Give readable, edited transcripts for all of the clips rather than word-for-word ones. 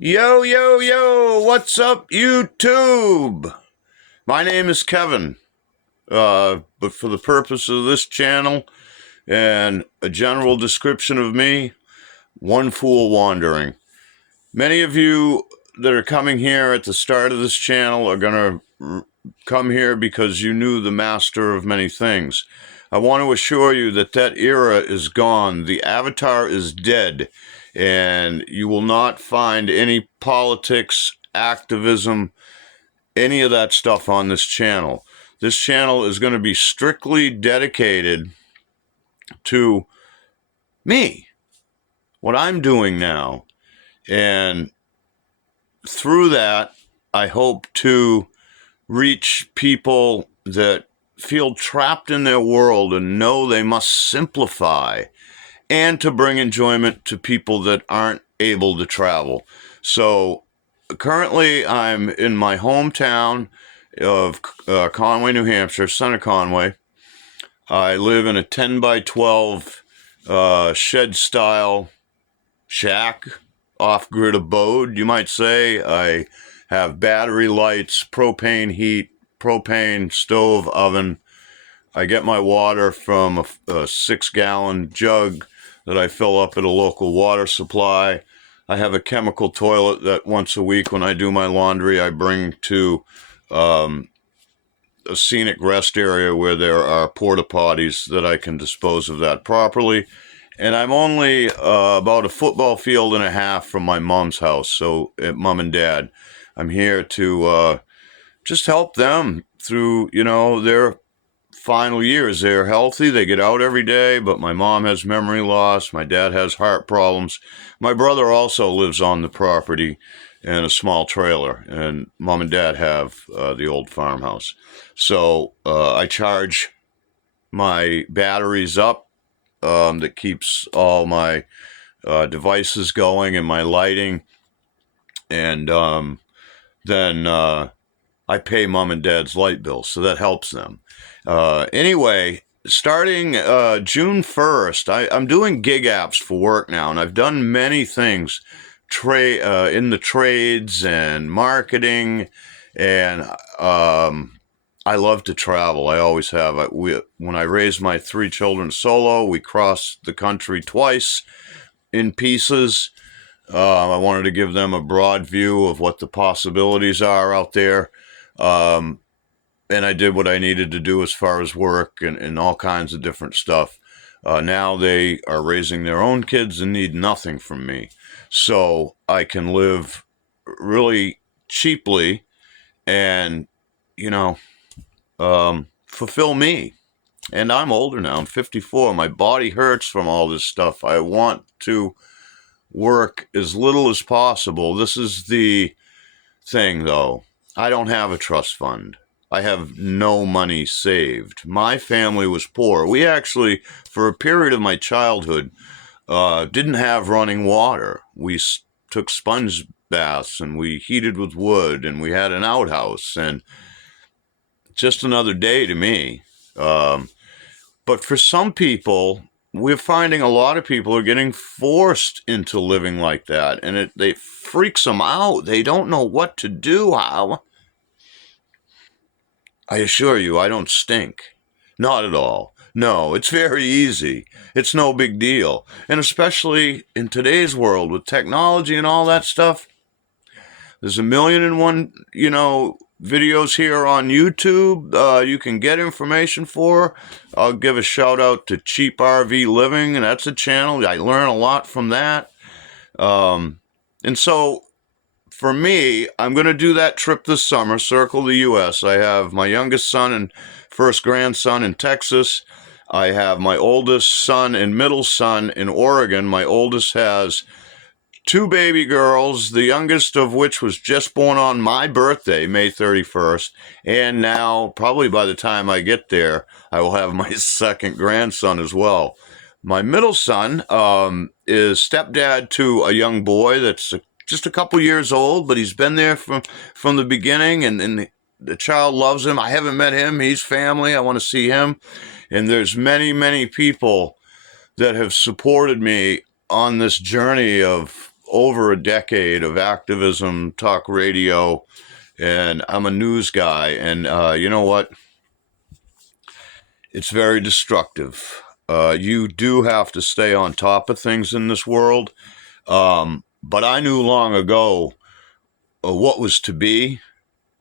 Yo, yo, yo, what's up, YouTube? My name is Kevin, but for the purpose of this channel and a general description of me, one fool wandering. Many of you that are coming here at the start of this channel are going to come here because you knew the master of many things. I want to assure you that that era is gone. The avatar is dead, and you will not find any politics, activism, any of that stuff on this channel. This channel is going to be strictly dedicated to me, what I'm doing now. And through that, I hope to reach people that feel trapped in their world and know they must simplify, and to bring enjoyment to people that aren't able to travel. So currently I'm in my hometown of Conway, New Hampshire, son of Conway. I live in a 10 by 12 shed style shack, off-grid abode, you might say. I have battery lights, propane heat, propane stove, oven. I get my water from a 6-gallon jug that I fill up at a local water supply. I have a chemical toilet that once a week when I do my laundry, I bring to a scenic rest area where there are porta potties that I can dispose of that properly. And I'm only about a football field and a half from my mom's house, so at mom and dad. I'm here to just help them through, their final years. They're healthy, they get out every day, but my mom has memory loss, my dad has heart problems. My brother also lives on the property in a small trailer, and mom and dad have the old farmhouse. So I charge my batteries up that keeps all my devices going and my lighting, and then I pay mom and dad's light bill, so that helps them. Anyway, starting June 1st, I'm doing gig apps for work now, and I've done many things in the trades and marketing, and I love to travel. I always have. When I raised my 3 children solo, we crossed the country twice in pieces. I wanted to give them a broad view of what the possibilities are out there. And I did what I needed to do as far as work and all kinds of different stuff. Now they are raising their own kids and need nothing from me. So I can live really cheaply and, fulfill me. And I'm older now. I'm 54. My body hurts from all this stuff. I want to work as little as possible. This is the thing, though. I don't have a trust fund. I have no money saved. My family was poor. We actually, for a period of my childhood, didn't have running water. We took sponge baths, and we heated with wood, and we had an outhouse, and just another day to me. But for some people, we're finding a lot of people are getting forced into living like that, and it freaks them out. They don't know what to do. How? I assure you, I don't stink. Not at all. No, it's very easy. It's no big deal. And especially in today's world with technology and all that stuff, there's 1,000,001, videos here on YouTube you can get information for. I'll give a shout out to Cheap RV Living, and that's a channel. I learn a lot from that. And so for me, I'm going to do that trip this summer, circle the U.S. I have my youngest son and first grandson in Texas. I have my oldest son and middle son in Oregon. My oldest has 2 baby girls, the youngest of which was just born on my birthday, May 31st. And now, probably by the time I get there, I will have my second grandson as well. My middle son is stepdad to a young boy that's just a couple years old, but he's been there from the beginning, and the child loves him. I haven't met him. He's family. I want to see him. And there's many, many people that have supported me on this journey of over a decade of activism, talk radio, and I'm a news guy. And you know what? It's very destructive. You do have to stay on top of things in this world. But I knew long ago what was to be.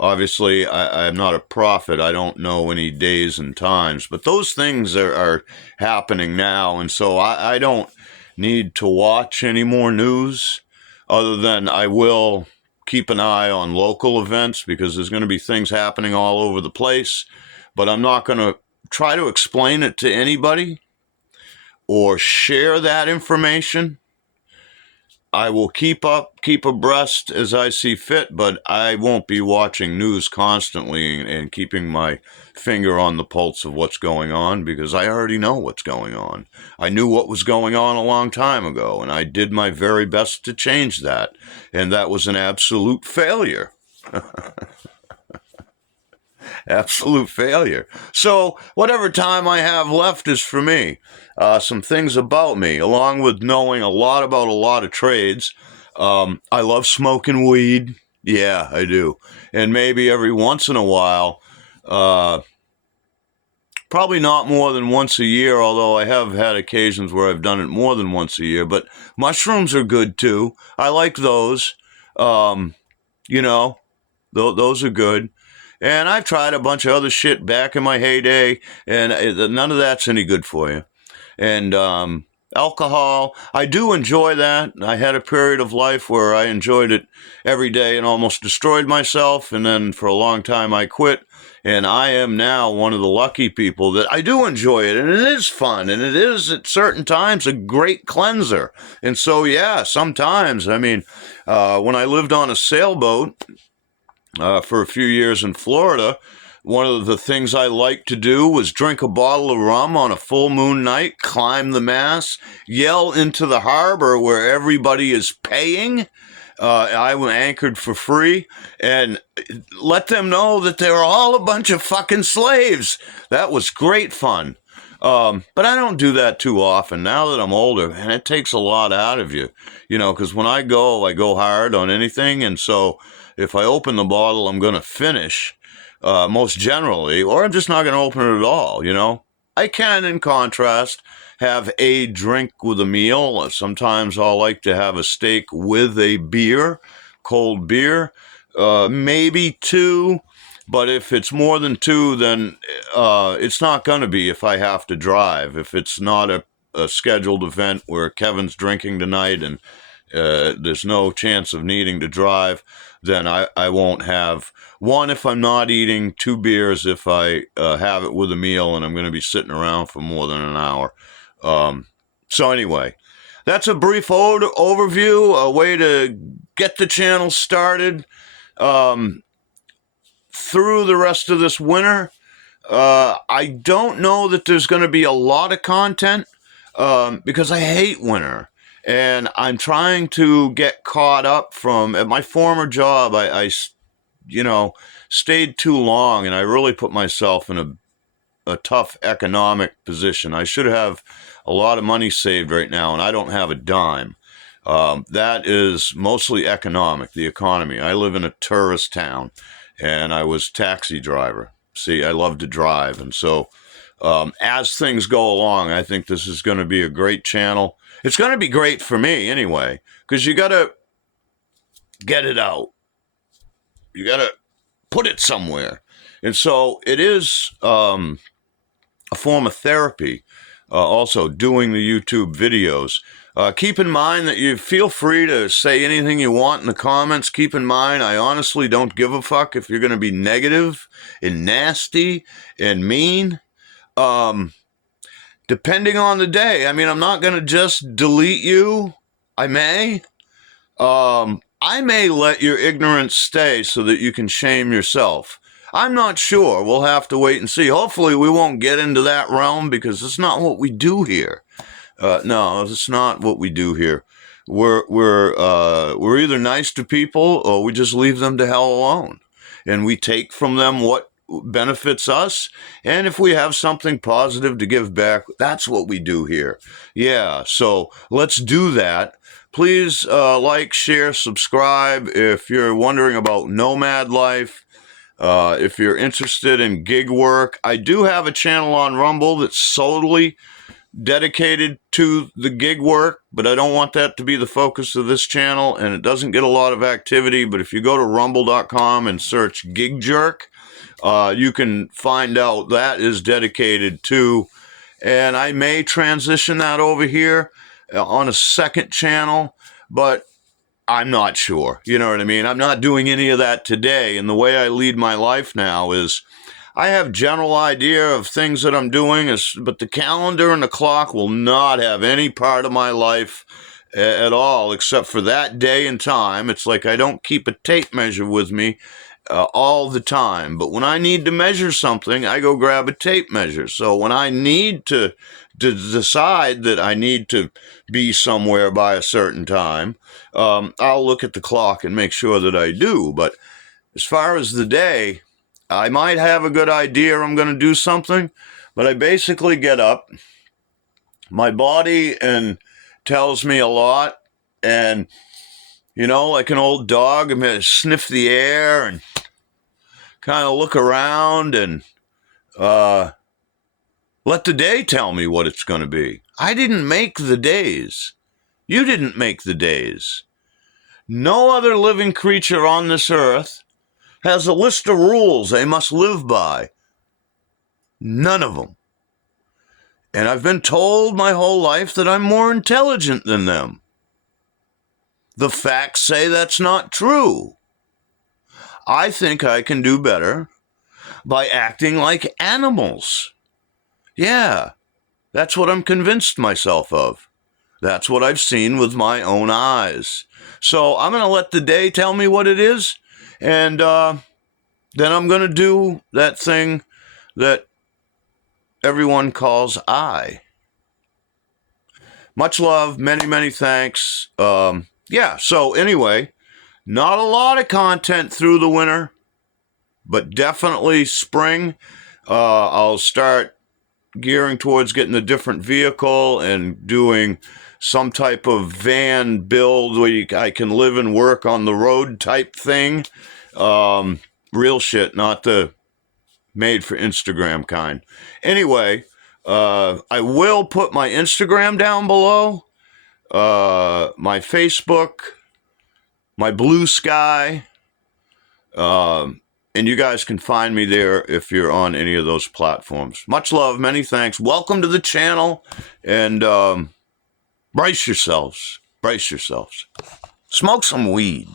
Obviously, I'm not a prophet. I don't know any days and times, but those things are happening now. And so I don't need to watch any more news other than I will keep an eye on local events because there's going to be things happening all over the place. But I'm not going to try to explain it to anybody or share that information. I will keep abreast as I see fit, but I won't be watching news constantly and keeping my finger on the pulse of what's going on because I already know what's going on. I knew what was going on a long time ago, and I did my very best to change that, and that was an absolute failure. Absolute failure. So whatever time I have left is for me. Some things about me, along with knowing a lot about a lot of trades. I love smoking weed. Yeah, I do. And maybe every once in a while, probably not more than once a year, although I have had occasions where I've done it more than once a year. But mushrooms are good too. I like those. You know, those are good. And I've tried a bunch of other shit back in my heyday, and none of that's any good for you. And alcohol, I do enjoy that. I had a period of life where I enjoyed it every day and almost destroyed myself. And then for a long time I quit. And I am now one of the lucky people that I do enjoy it. And it is fun. And it is at certain times a great cleanser. And so, yeah, sometimes, I mean, when I lived on a sailboat, for a few years in Florida, one of the things I liked to do was drink a bottle of rum on a full moon night, climb the mast, yell into the harbor where everybody is paying. I was anchored for free and let them know that they were all a bunch of fucking slaves. That was great fun. But I don't do that too often now that I'm older, and it takes a lot out of you, because when I go hard on anything. And so if I open the bottle, I'm going to finish, most generally, or I'm just not going to open it at all, I can, in contrast, have a drink with a meal. Sometimes I'll like to have a steak with a beer, cold beer, maybe two. But if it's more than two, then it's not going to be if I have to drive. If it's not a scheduled event where Kevin's drinking tonight and there's no chance of needing to drive, then I won't have one if I'm not eating, two beers if I have it with a meal and I'm going to be sitting around for more than an hour. So anyway, that's a brief overview, a way to get the channel started. Through the rest of this winter, I don't know that there's going to be a lot of content because I hate winter. And I'm trying to get caught up from, at my former job, I stayed too long and I really put myself in a tough economic position. I should have a lot of money saved right now and I don't have a dime. That is mostly economic, the economy. I live in a tourist town and I was taxi driver. See, I love to drive. And so as things go along, I think this is going to be a great channel. It's going to be great for me anyway, because you got to get it out. You got to put it somewhere. And so it is a form of therapy, also doing the YouTube videos. Keep in mind that you feel free to say anything you want in the comments. Keep in mind, I honestly don't give a fuck if you're going to be negative and nasty and mean. Depending on the day. I mean, I'm not going to just delete you. I may. I may let your ignorance stay so that you can shame yourself. I'm not sure. We'll have to wait and see. Hopefully we won't get into that realm because it's not what we do here. No, it's not what we do here. We're either nice to people or we just leave them to hell alone. And we take from them what benefits us, and if we have something positive to give back, that's what we do here. Yeah, so let's do that. Please like, share, subscribe. If you're wondering about nomad life, if you're interested in gig work, I do have a channel on Rumble that's solely dedicated to the gig work, but I don't want that to be the focus of this channel, and it doesn't get a lot of activity. But if you go to rumble.com and search Gig Jerk, you can find out that is dedicated to, and I may transition that over here on a second channel, but I'm not sure. You know what I mean? I'm not doing any of that today, and the way I lead my life now is I have general idea of things that I'm doing, but the calendar and the clock will not have any part of my life at all, except for that day and time. It's like I don't keep a tape measure with me all the time. But when I need to measure something, I go grab a tape measure. So when I need to decide that I need to be somewhere by a certain time, I'll look at the clock and make sure that I do. But as far as the day, I might have a good idea I'm going to do something, but I basically get up, my body and tells me a lot, and, you know, like an old dog, I'm going to sniff the air and kind of look around and let the day tell me what it's going to be. I didn't make the days. You didn't make the days. No other living creature on this earth has a list of rules they must live by. None of them. And I've been told my whole life that I'm more intelligent than them. The facts say that's not true. I think I can do better by acting like animals. Yeah, that's what I'm convinced myself of. That's what I've seen with my own eyes. So I'm going to let the day tell me what it is. And then I'm going to do that thing that everyone calls I. Much love, many, many thanks. Yeah, so anyway, not a lot of content through the winter, but definitely spring. I'll start gearing towards getting a different vehicle and doing some type of van build where I can live and work on the road type thing. Real shit, not the made for Instagram kind. Anyway, I will put my Instagram down below, my Facebook, my Blue Sky, and you guys can find me there if you're on any of those platforms. Much love, many thanks. Welcome to the channel, and brace yourselves. Brace yourselves. Smoke some weed.